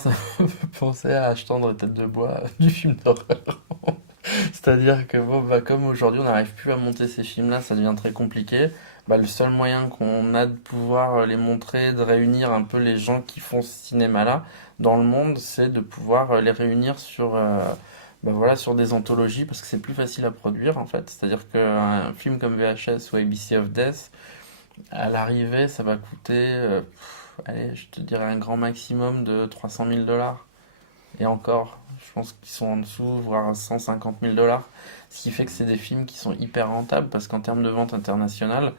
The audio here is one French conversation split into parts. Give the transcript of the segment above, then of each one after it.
Ça me fait penser à H tendre Tête de bois du film d'horreur. C'est-à-dire que bon, bah, comme aujourd'hui on n'arrive plus à monter ces films-là, ça devient très compliqué. Bah, le seul moyen qu'on a de pouvoir les montrer, de réunir un peu les gens qui font ce cinéma-là dans le monde, c'est de pouvoir les réunir sur, bah, voilà, sur des anthologies parce que c'est plus facile à produire en fait. C'est-à-dire qu'un film comme VHS ou ABC of Death, à l'arrivée, ça va coûter, allez, je te dirais un grand maximum de 300 000 dollars. Et encore, je pense qu'ils sont en dessous, voire 150 000 dollars. Ce qui fait que c'est des films qui sont hyper rentables parce qu'en termes de vente internationale,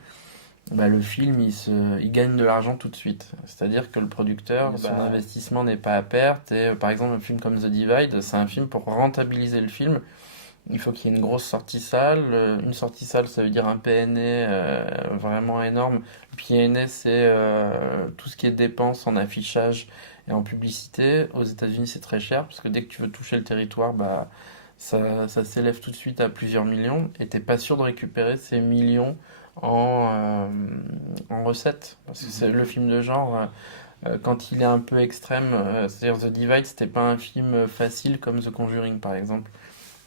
bah, le film il gagne de l'argent tout de suite. C'est-à-dire que le producteur, son investissement n'est pas à perte. Et par exemple, un film comme The Divide, c'est un film pour rentabiliser le film. Il faut qu'il y ait une grosse sortie salle. Une sortie salle, ça veut dire un PNE vraiment énorme. Le PNE, c'est tout ce qui est dépenses en affichage et en publicité. Aux États-Unis, c'est très cher parce que dès que tu veux toucher le territoire, bah, ça s'élève tout de suite à plusieurs millions et t'es pas sûr de récupérer ces millions en recettes. Parce que c'est le film de genre, quand il est un peu extrême, c'est-à-dire The Divide, c'était pas un film facile comme The Conjuring par exemple.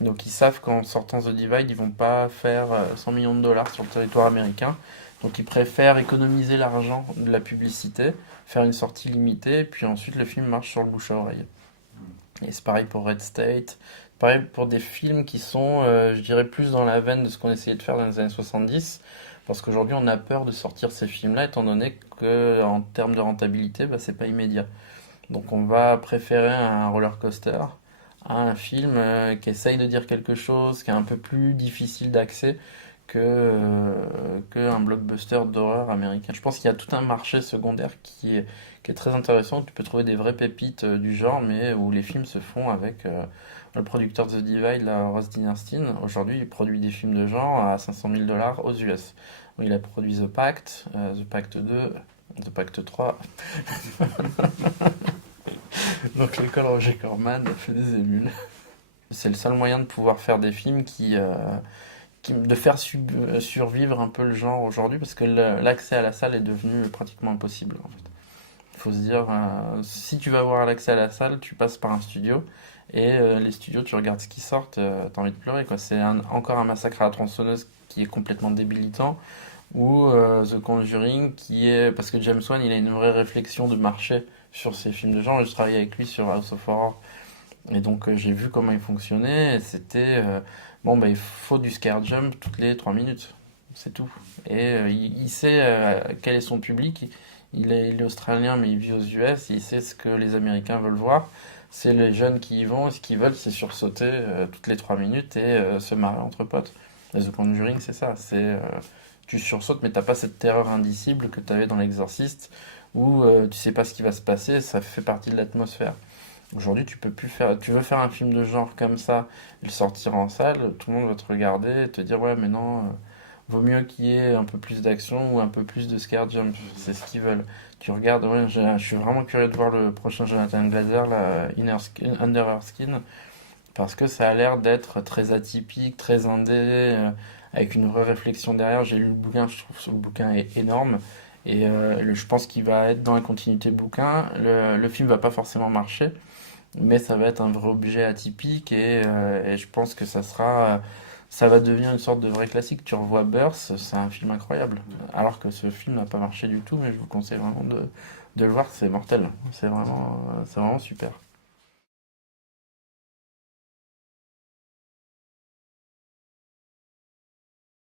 Donc ils savent qu'en sortant The Divide, ils vont pas faire 100 millions de dollars sur le territoire américain. Donc ils préfèrent économiser l'argent de la publicité, faire une sortie limitée, puis ensuite le film marche sur le bouche à oreille. Et c'est pareil pour Red State, pareil pour des films qui sont, je dirais, plus dans la veine de ce qu'on essayait de faire dans les années 70, parce qu'aujourd'hui on a peur de sortir ces films-là, étant donné que en termes de rentabilité, bah, c'est pas immédiat. Donc on va préférer un roller coaster à un film qui essaye de dire quelque chose, qui est un peu plus difficile d'accès que un blockbuster d'horreur américain. Je pense qu'il y a tout un marché secondaire qui est très intéressant, où tu peux trouver des vraies pépites du genre, mais où les films se font avec le producteur de The Divide, là, Ross Dynastin. Aujourd'hui, il produit des films de genre à 500 000 dollars aux US. Il a produit The Pact 2, The Pact 3. Donc l'école Roger Corman fait des émules. C'est le seul moyen de pouvoir faire des films de faire survivre un peu le genre aujourd'hui parce que l'accès à la salle est devenu pratiquement impossible en fait. Il faut se dire, si tu vas avoir l'accès à la salle, tu passes par un studio et les studios, tu regardes ce qui sort, t'as envie de pleurer quoi. C'est encore un massacre à la tronçonneuse qui est complètement débilitant ou The Conjuring qui est parce que James Wan il a une vraie réflexion de marché sur ces films de genre et je travaille avec lui sur House of Horror et donc j'ai vu comment il fonctionnait et c'était bon bah il faut du scare jump toutes les 3 minutes, c'est tout. Et il sait quel est son public, il est australien mais il vit aux US, il sait ce que les Américains veulent voir. C'est les jeunes qui y vont et ce qu'ils veulent c'est sursauter toutes les 3 minutes et se marrer entre potes. Et The Conjuring c'est ça, c'est tu sursautes mais t'as pas cette terreur indicible que t'avais dans l'Exorciste où tu sais pas ce qui va se passer, ça fait partie de l'atmosphère. Aujourd'hui, tu peux plus faire. Tu veux faire un film de genre comme ça et le sortir en salle, tout le monde va te regarder et te dire ouais, mais non, vaut mieux qu'il y ait un peu plus d'action ou un peu plus de scare jump. C'est ce qu'ils veulent. Tu regardes, ouais, je suis vraiment curieux de voir le prochain Jonathan Glazer, là, Under Her Skin, parce que ça a l'air d'être très atypique, très indé, avec une vraie réflexion derrière. J'ai lu le bouquin, je trouve que le bouquin est énorme. Et je pense qu'il va être dans la continuité bouquin. Le film va pas forcément marcher, mais ça va être un vrai objet atypique et je pense que ça va devenir une sorte de vrai classique. Tu revois Burst, c'est un film incroyable. Alors que ce film n'a pas marché du tout, mais je vous conseille vraiment de le voir, c'est mortel. C'est vraiment super.